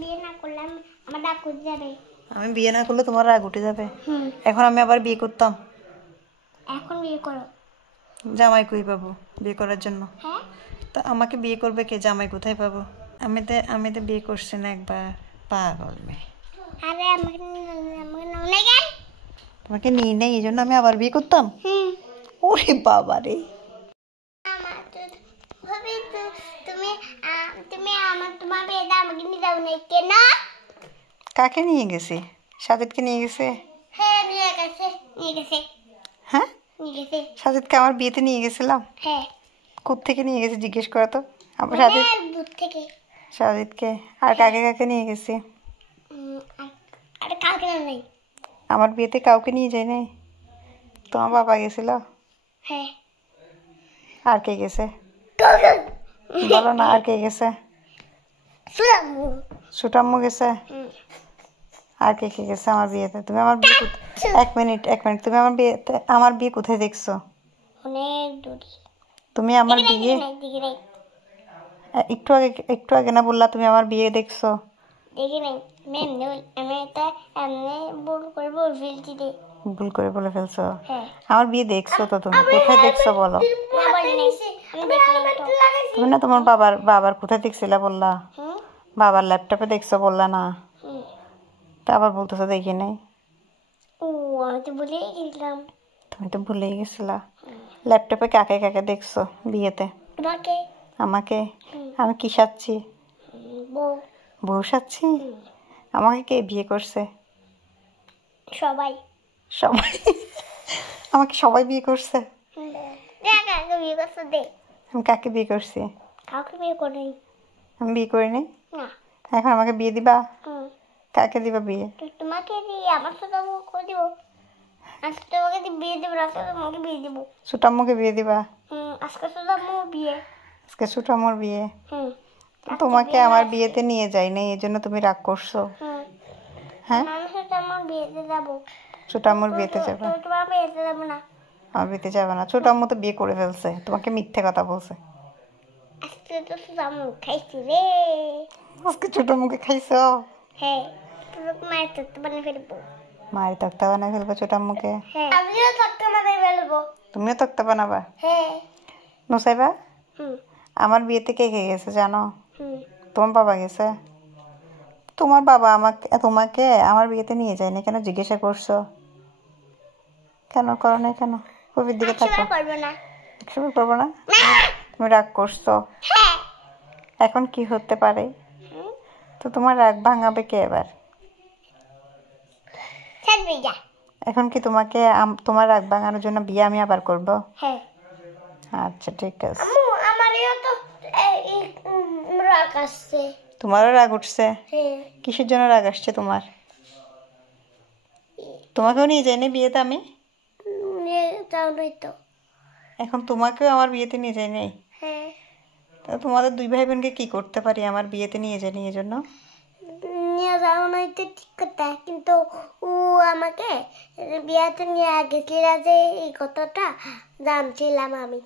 বিয়ে না করলে আমার রাগ উঠে যাবে। আমি বিয়ে না করলে তোমার রাগ উঠে যাবে? এখন আমি আবার বিয়ে করতাম। এখন বিয়ে করো। জামাই কই পাবো বিয়ে করার জন্য? হ্যাঁ, তা আমাকে বিয়ে করবে কে? জামাই কোথায় পাবো? আমি তো বিয়ে করছি না একবার। পাগল মেয়ে। আরে আমাকে নাও কেন? তোমাকে নিয়ে নেই এই জন্য আমি আবার বিয়ে করতাম? ওরে বাবা রে। তুমি তুমি তোমার বিয়েতে আমাকে নিয়ে যাও না কেন? কাকে নিয়ে গেছি? সাজিদকে নিয়ে গেছে? হ্যাঁ, নিয়ে গেছে। হ্যাঁ, নিয়ে গেছে। সাজিদকে আমার বিয়েতে নিয়ে গেছিলাম? হ্যাঁ। কোত্থেকে নিয়ে গেছে জিজ্ঞেস করো তো। আমার বুথ থেকে। সাজিদকে আর কাকে কাকে নিয়ে গেছি? আর কাউকে নাই। আমার বিয়েতে কাউকে নিয়ে যাই নাই। তোমার বাবা গেছিল? হ্যাঁ। আর কে গেছে বলো না, আর কে গেছে? সুটাম্মু গেছে। আর কে কে গেছে আমার বিয়েতে? তুমি আমার বিয়ে এক মিনিট তুমি আমার বিয়ে কোথায় দেখছো? অনেক দূরে। তুমি আমার বিয়ে একটু আগে না বললা তুমি আমার বিয়ে দেখছো? দেখি নাই ম্যাম, আমি এটা এমনি ভুল করে বলে ফেলছি। ভুল করে বলে ফেলছো? আমার বিয়ে দেখছো তো? তুমি কোথায় দেখছো বলো? তুমি না তোমার বাবার কোথায় দেখছিলা বললা? বাবার ল্যাপটপে দেখছো বললা না? তা আবার বলতেছো দেখি নাই। আমি তো ভুলেই গেছিলাম। তুমি তো ভুলেই গেছিলা। ল্যাপটপে কাকে কাকে দেখছো বিয়েতে? তোমাকে। আমাকে? আমি কি সাজছি? বউ সাজছি? আমাকে কে বিয়ে করছে? সবাই। সবাই? আমাকে সবাই বিয়ে করছে? কাকে বিয়ে করছো দে। আমি কাকে বিয়ে করছি? কাউকে বিয়ে করি। আমি বিয়ে করিনি। না। এখন আমাকে বিয়ে দিবা? কাকে দিবা বিয়ে? তোমাকে দিয়ে আমার সাথে করে দিব। আজকে তোমাকে বিয়ে দেবো, আজকে তোমাকে বিয়ে দেবো। সুটাম্মুকে বিয়ে দিবা? আজকে শুধু বিয়ে। আজকে সুটাম্মুর বিয়ে? তোমাকে আমার বিয়েতে নিয়ে যাই নাই এই জন্য তুমি রাগ করছো? হ্যাঁ, আমি সুটাম্মুর বিয়েতে যাবো। সুটাম্মুর বিয়েতে যাবে? তোমার বিয়েতে যাবো না। আমার বিয়েতে যাবে না? সুটাম্মু তো বিয়ে করে ফেলছে, তোমাকে মিথ্যে কথা বলছে। আজকে তো সুটাম্মু খাইছি রে। আজকে সুটাম্মুকে খাইছো? হ্যাঁ, মায়ের তত্ত্ব বানিয়ে ফেলবো। মায়ের তক্তা বানাই ফেলবো সুটাম্মুকে? হ্যাঁ, আমিও তত্ত্ব বানিয়ে ফেলবো। তুমিও তক্তা বানাবা? হ্যাঁ। নুসাইবা, আমার বিয়েতে কে কে গেছে জানো? তোমার বাবা গেছে। তোমার বাবা তোমাকে আমার বিয়েতে নিয়ে যায়নি কেন জিজ্ঞাসা করছো? কেন করো না? কেন? কবির দিকে থাকো। একসময় করবো না? তুমি রাগ করছো? এখন কি হতে পারে? তো তোমার রাগ ভাঙাবে কে এবার? এখন কি তোমাকে তোমার রাগ ভাঙানোর জন্য বিয়ে আমি আবার করব? হ্যাঁ। আচ্ছা ঠিক আছে। আমারও তো রাগ আসছে। তোমারও রাগ উঠছে? হ্যাঁ। কিসের জন্য রাগ আসছে তোমার? তোমাকেও নিয়ে যাইনি বিয়েতে আমি? তো এখন তোমাকেও আমার বিয়েতে নিয়ে যাই নাই? হ্যাঁ। তা তোমাদের দুই ভাই বোনকে কি করতে পারি আমার বিয়েতে নিয়ে যায়নি এই জন্য? নিয়ে যাও নাই তো ঠিক কথা, কিন্তু ও আমাকে বিয়েতে নিয়ে গেছিল যে এই কথাটা জানছিলাম আমি।